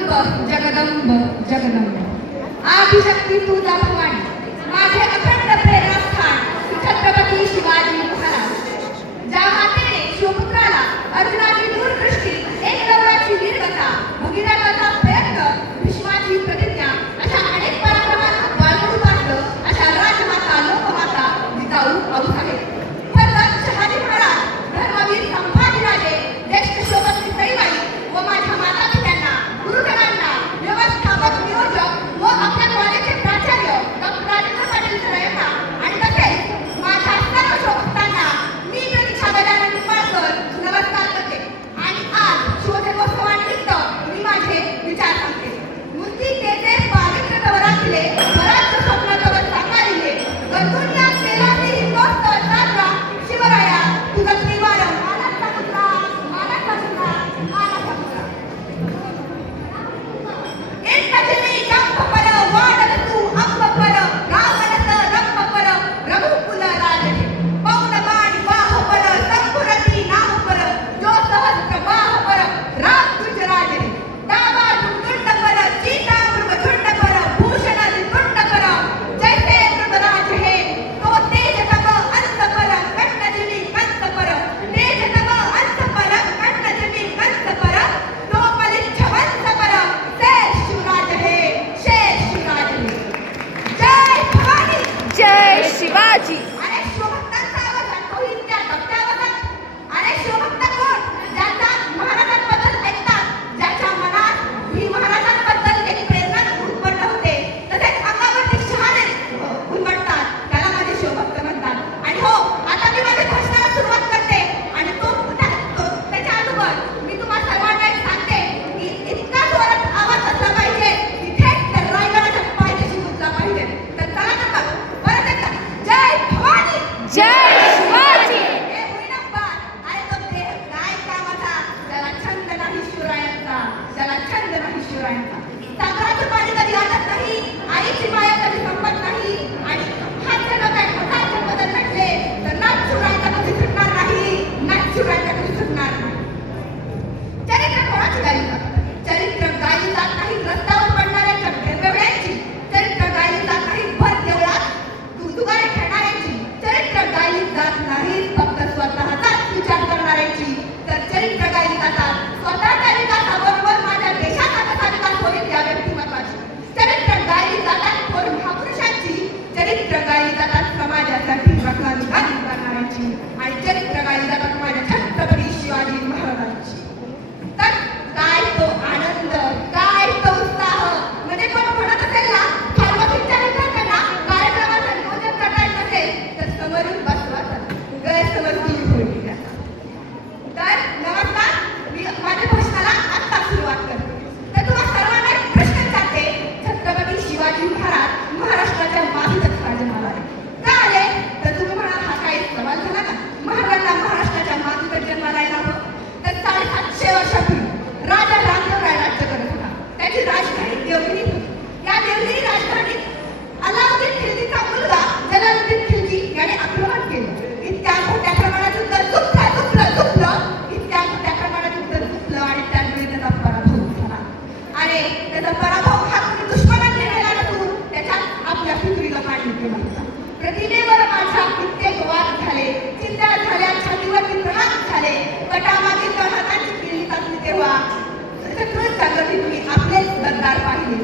जगदंब जगदंब जगदंब आदिशक्ती तुझा भवानी माझे अखंड प्रेरणास्थान छत्रपती शिवाजी महाराज। ज्या मातेने शिवपुत्राला अर्जुनाची दूरदृष्टी एक लवराची वीरकथा भगीरथाचा प्रयत्न भीष्माची प्रतिज्ञा अशा अनेक पराक्रमांना बाळगून वाटलं अशा राजमाता लोकमाता जिजाऊ आऊसाहेब शहाजी महाराज धर्मवीर संभाजीराजे ज्येष्ठ शोभत्री सईबाई व माझ्या माता पित्यांना गुरुजनांना व्यवस्थापक नियोजक व आपल्या कॉलेजचे प्राचार्य डॉक्टर राजेंद्र पाटील सर यांना आणि तसेच माझ्या सर्व शोभक्तांना मी प्रतीक्षा गजानन निंबाळकर नमस्कार करते आणि आज शिवजन्मोत्सवानिमित्त मी माझे विचार सांगते। मूर्ती तेथे पावित्र्य तवरातले बराच स्वप्न तवर साकारिले गंधुन्या केला ती हिंदोस्त साजरा शिवराया तुझा त्रिवार मानसा पुत्रा मानसा पुत्रा मानसा पुत्रा एक कजनी जंप पर वाडत तू अंब पर रावणस रंप पर रघुकुल राजने पौन बाण बाह पर संकुरती नाम पर जो सहस्त्र बाह पर राम तुझ राजने डावा तुंड पर सीता मृग झुंड पर भूषण तुंड पर जैसे मृगराज है तो तेज तब अंत पर कण्णजिनी कंस पर तेज तब अंत पर कण्णजिनी कंस पर तो बलिष्ठ वंश पर शेष शिवराज है शेष शिवराज है। जय भवानी जय शिवाजी। अरे शिवभक्तांचा आवाज आणतो इतक्या भक्त्या आवाजात। अरे शिवभक्त कोण ज्याचा महाराजांबद्दल ऐकतात ज्याच्या मनात ही महाराजांबद्दल एक प्रेरणा उत्पन्न होते तसेच अंगावरती शहाणे उमटतात त्याला माझे शिवभक्त म्हणतात। आणि हो आता मी माझ्या भाषणाला सुरुवात करते आणि त्याच्या अगोदर मी तुम्हा सर्वांना एक सांगते की इतका जोरात आवाज असला पाहिजे तिथे तर रायगडाच्या पायथ्याशी गुंजला पाहिजे। तर चला तर परत एकदा जय भवानी जय शिवाजी। हे होईनाबाद अरे तो देह काय कामाचा त्याला छंद नाही शिवरायांचा त्याला छंद नाही शिवरायांचा। सागराचं पाणी कधी आटत नाही आईची माया कधी संपत नाही आणि हास्य काय हाताचे बदल म्हटले तर नाच शिवरायांचा कधी सुटणार नाही नाच शिवरायांचा कधी सुटणार नाही। चरित्र कोणाची गायली जात चरित्र गायली जात नाही रस्त्यावर पडणाऱ्या बेवड्यांची चरित्र गायली जात नाही भर देवळात दुगारे खेळणाऱ्यांची चरित्र गायली जात नाही फक्त स्वतःचाच विचार करणाऱ्यांची तर चरित्र गायली जातात स्वतःच्या विकासाबरोबर माझ्या देशाचा कसा विकास होईल या व्यक्तिमत्वाची चरित्र गायली जातात थोर महापुरुषांची चरित्र गायली जातात समाजासाठी रत्नाधिकारी करणाऱ्यांची आणि चरित्र गायली जातात माझ्या छत्रपती शिवाजी महाराजांची। तर काय तो आनंद काय तो उत्साह म्हणजे कोण म्हणत असेल ना फार्मसीच्या विद्यार्थ्यांना कार्यक्रमाचं नियोजन करता येत नसेल तर समोरून बसवा गैरसमज होईल। तर नमस्कार मी माझ्या भाषणाला आत्ता सुरुवात करते। तर तुम्हाला सर्वांना एक प्रश्न विचारते छत्रपती शिवाजी महाराज महाराष्ट्राच्या मातीतच का जन्माला आले का आले तर तुम्ही म्हणाल हा काय सवाल झाला का महाराजांना महाराष्ट्राच्या मातीतच जन्माला यायला हवं तर 750 वर्षापूर्वी राजा रामदेवराय राज्य करत होता त्याची राजधानी देवगिरी होती। या देवगिरी राजधानीत अलाउद्दीन खिलजीचा मुलगा जलालुद्दीन खिलजी याने आक्रमण केलं। इतक्या मोठ्या प्रमाणात युद्ध झुकलं इतक्या मोठ्या प्रमाणात युद्ध झुकलं आणि त्यामुळे त्याचा पराभव झाला आणि त्याचा पराभव हा कोणी दुश्मनाने केला नसून त्याच्यात आपल्या पितृला पाणी केला होता। प्रतिमेवर माझ्या कित्येक वाद झाले चिंता झाल्या छातीवरती प्रहार झाले कटामागील हातांची केली चाचणी तेव्हा शत्रूंच्या गतीत मी आपलेच गद्दार पाहिले